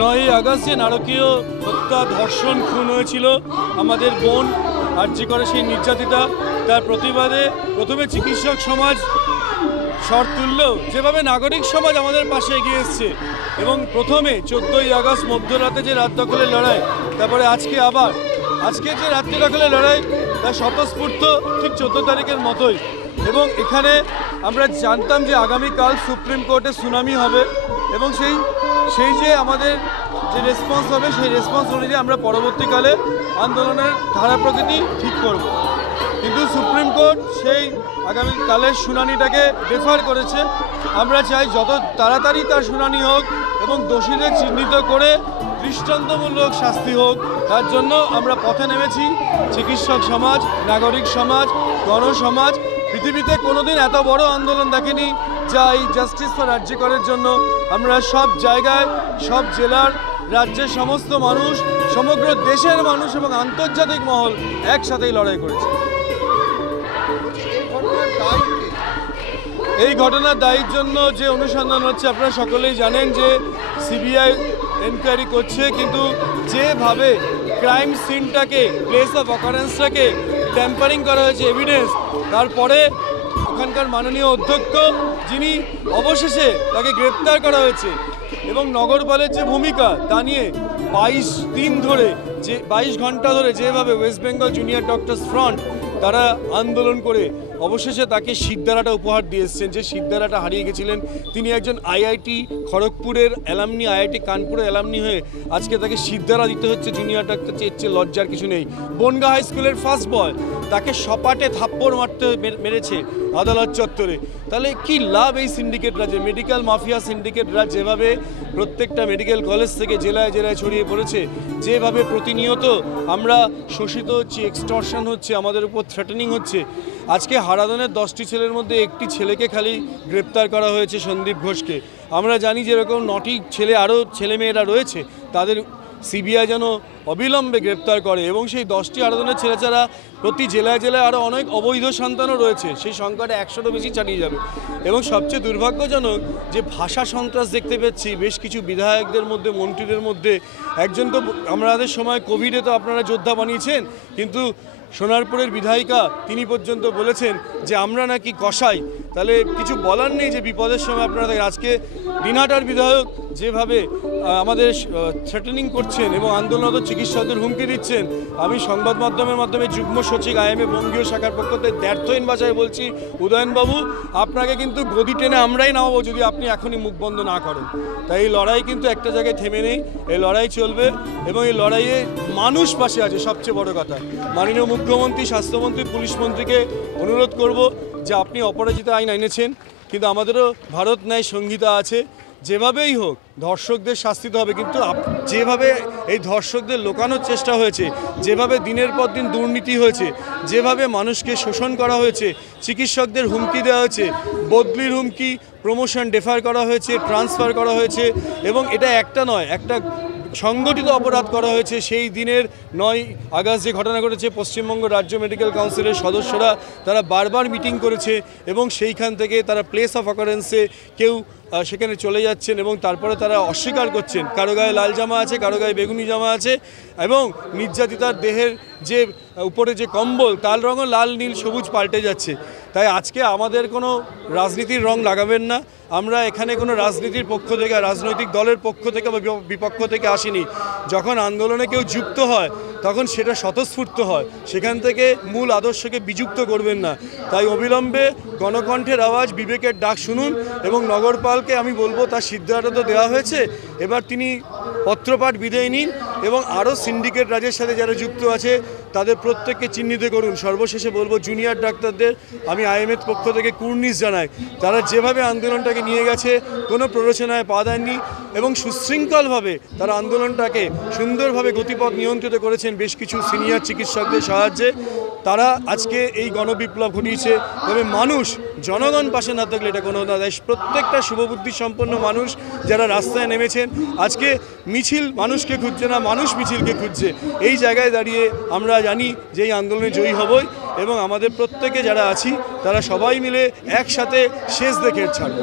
নয়ই আগস্টে নারকীয় হত্যা, ধর্ষণ, খুন হয়েছিল আমাদের বোন আরজি করে সেই নির্যাতিতা। তার প্রতিবাদে প্রথমে চিকিৎসক সমাজ স্বর তুললেও যেভাবে নাগরিক সমাজ আমাদের পাশে এগিয়ে এসছে এবং প্রথমে 14ই আগস্ট মধ্যরাতে যে রাত দখলের লড়াই, তারপরে আজকে যে রাত্রি দখলের লড়াই, তা স্বতঃস্ফূর্ত ঠিক 14 তারিখের মতোই। এবং এখানে আমরা জানতাম যে আগামীকাল সুপ্রিম কোর্টে শুনানি হবে এবং সেই যে আমাদের যে রেসপন্স হবে, সেই রেসপন্স অনুযায়ী আমরা পরবর্তীকালে আন্দোলনের ধারা প্রকৃতি ঠিক করব। কিন্তু সুপ্রিম কোর্ট সেই আগামীকালের শুনানিটাকে ডেফার করেছে। আমরা চাই যত তাড়াতাড়ি তার শুনানি হোক এবং দোষীদের চিহ্নিত করে দৃষ্টান্তমূলক শাস্তি হোক। তার জন্য আমরা পথে নেমেছি। চিকিৎসক সমাজ, নাগরিক সমাজ, গণসমাজ পৃথিবীতে কোনোদিন এত বড় আন্দোলন দেখেনি যা এই জাস্টিস ফর আরজি করের জন্য। আমরা সব জায়গায়, সব জেলার, রাজ্যের সমস্ত মানুষ, সমগ্র দেশের মানুষ এবং আন্তর্জাতিক মহল একসাথেই লড়াই করেছে। এই ঘটনার দায়ীর জন্য যে অনুসন্ধান হচ্ছে, আপনারা সকলেই জানেন যে সিবিআই এনকোয়ারি করছে, কিন্তু যেভাবে ক্রাইম সিনটাকে, প্লেস অফ অকারেন্সটাকে ট্যাম্পারিং করা হয়েছে এভিডেন্স, তারপরে ওখানকার মাননীয় অধ্যক্ষ যিনি অবশেষে তাকে গ্রেপ্তার করা হয়েছে এবং নগরপালের যে ভূমিকা তা নিয়ে 22 ঘন্টা ধরে যেভাবে West Bengal junior doctors front তারা আন্দোলন করে অবশেষে তাকে সিদ্ধারাটা উপহার দিয়ে এসছেন। যে সিদ্ধারাটা হারিয়ে গেছিলেন, তিনি একজন আইআইটি খড়গপুরের অ্যালামনি, আইআইটি কানপুরের অ্যালামনি হয়ে আজকে তাকে সিদ্ধারা দিতে হচ্ছে জুনিয়র ডাক্তার। চেয়ে লজ্জার কিছু নেই। বনগাঁ হাই স্কুলের ফার্স্ট বয়, তাকে সপাটে থাপ্পড় মারতে মেরেছে আদালত চত্বরে। তাহলে কি লাভ এই সিন্ডিকেট রাজে? মেডিকেল মাফিয়া সিন্ডিকেট রাজ যেভাবে প্রত্যেকটা মেডিকেল কলেজ থেকে জেলায় জেলায় ছড়িয়ে পড়েছে, যেভাবে প্রতিনিয়ত আমরা শোষিত হচ্ছি, এক্সটর্শন হচ্ছে, আমাদের উপর থ্রেটেনিং হচ্ছে। আজকে হারাধনের 10টি ছেলের মধ্যে একটি ছেলেকে খালি গ্রেপ্তার করা হয়েছে, সন্দীপ ঘোষকে। আমরা জানি যে এরকম 9টি ছেলে, আরও ছেলেমেয়েরা রয়েছে, তাদের সিবিআই যেন অবিলম্বে গ্রেপ্তার করে। এবং সেই 10টি হারাধনের ছেলেছাড়া প্রতি জেলায় জেলায় আরও অনেক অবৈধ সন্তানও রয়েছে, সেই সংখ্যাটা 100রও বেশি ছাড়িয়ে যাবে। এবং সবচেয়ে দুর্ভাগ্যজনক যে ভাষা সন্ত্রাস দেখতে পাচ্ছি বেশ কিছু বিধায়কদের মধ্যে, মন্ত্রীদের মধ্যে। একজন তো আমাদের সময় কোভিডে তো আপনারা যোদ্ধা বানিয়েছেন, কিন্তু সোনারপুরের বিধায়িকা তিনি পর্যন্ত বলেছেন যে আমরা নাকি কসাই। তাহলে কিছু বলার নেই যে বিপদের সময় আপনারা থাকেন। আজকে দিনহাটার বিধায়ক যেভাবে আমাদের থ্রেটেনিং করছেন এবং আন্দোলনরত চিকিৎসকদের হুমকি দিচ্ছেন, আমি সংবাদ মাধ্যমের মাধ্যমে যুগ্ম সচিব আইএমএ বঙ্গীয় শাখার পক্ষ থেকে দ্ব্যর্থহীন ভাষায় বলছি, উদয়নবাবু আপনাকে কিন্তু গদি টেনে আমরাই নামাবো যদি আপনি এখনই মুখ বন্ধ না করেন। তাই এই লড়াই কিন্তু একটা জায়গায় থেমে নেই, এই লড়াই চলবে এবং এই লড়াইয়ে মানুষ পাশে আছে। সবচেয়ে বড় কথা, মাননীয় মুখ্যমন্ত্রী, স্বাস্থ্যমন্ত্রী, পুলিশ মন্ত্রীকে অনুরোধ করব যে আপনি অপরাজিতা আইন এনেছেন, কিন্তু আমাদেরও ভারত ন্যায় সংহিতা আছে। যেভাবেই হোক ধর্ষকদের শাস্তি হবে, কিন্তু যেভাবে এই ধর্ষকদের লোকানোর চেষ্টা হয়েছে, যেভাবে দিনের পর দিন দুর্নীতি হয়েছে, যেভাবে মানুষকে শোষণ করা হয়েছে, চিকিৎসকদের হুমকি দেওয়া হয়েছে, বদলির হুমকি, প্রমোশন ডেফার করা হয়েছে, ট্রান্সফার করা হয়েছে এবং এটা একটা নয়, একটা সংগঠিত অপরাধ করা হয়েছে। সেই দিনের 9ই আগস্ট যে ঘটনা ঘটেছে, পশ্চিমবঙ্গ রাজ্য মেডিকেল কাউন্সিলের সদস্যরা তারা বারবার মিটিং করেছে এবং সেইখান থেকে তারা প্লেস অফ অকারেন্সে কেউ সেখানে চলে যাচ্ছেন এবং তারপরে তারা অস্বীকার করছেন। কারো গায়ে লাল জামা আছে, কারো গায়ে বেগুনি জামা আছে এবং নির্যাতিতার দেহের যে উপরে যে কম্বল তার রঙও লাল, নীল, সবুজ পাল্টে যাচ্ছে। তাই আজকে আমাদের কোনো রাজনীতির রং লাগাবেন না। আমরা এখানে কোনো রাজনীতির পক্ষ থেকে, রাজনৈতিক দলের পক্ষ থেকে বা বিপক্ষ থেকে আসিনি। যখন আন্দোলনে কেউ যুক্ত হয় তখন সেটা স্বতঃস্ফূর্ত হয়, সেখান থেকে মূল আদর্শকে বিযুক্ত করবেন না। তাই অবিলম্বে গণকণ্ঠের আওয়াজ, বিবেকের ডাক শুনুন এবং নগরপালকে আমি বলবো তার সিদ্ধান্ত তো দেওয়া হয়েছে, এবার তিনি পত্রপাঠ বিদায় নিন এবং আরও সিন্ডিকেট রাজের সাথে যারা যুক্ত আছে তাদের প্রত্যেককে চিহ্নিত করুন। সর্বশেষে বলবো জুনিয়র ডাক্তারদের আমি আইএমএর পক্ষ থেকে কুর্নিশ জানাই। তারা যেভাবে আন্দোলনটাকে নিয়ে গেছে, কোনো প্ররোচনায় পা দেননি এবং সুশৃঙ্খলভাবে তারা আন্দোলনটাকে সুন্দরভাবে গতিপথ নিয়ন্ত্রিত করেছেন বেশ কিছু সিনিয়র চিকিৎসকদের সাহায্যে। তারা আজকে এই গণবিপ্লব ঘটিয়েছে। তবে মানুষ, জনগণ পাশে না থাকলে এটা কোনো না। প্রত্যেকটা শুভবুদ্ধি সম্পন্ন মানুষ যারা রাস্তায় নেমেছেন, আজকে মিছিল মানুষকে খুঁজছে না, মানুষ মিছিলকে খুঁজছে। এই জায়গায় দাঁড়িয়ে আমরা জানি যে এই আন্দোলনে জয়ী হবই এবং আমাদের প্রত্যেকে যারা আছি তারা সবাই মিলে একসাথে শেষ দেখে ছাড়ব।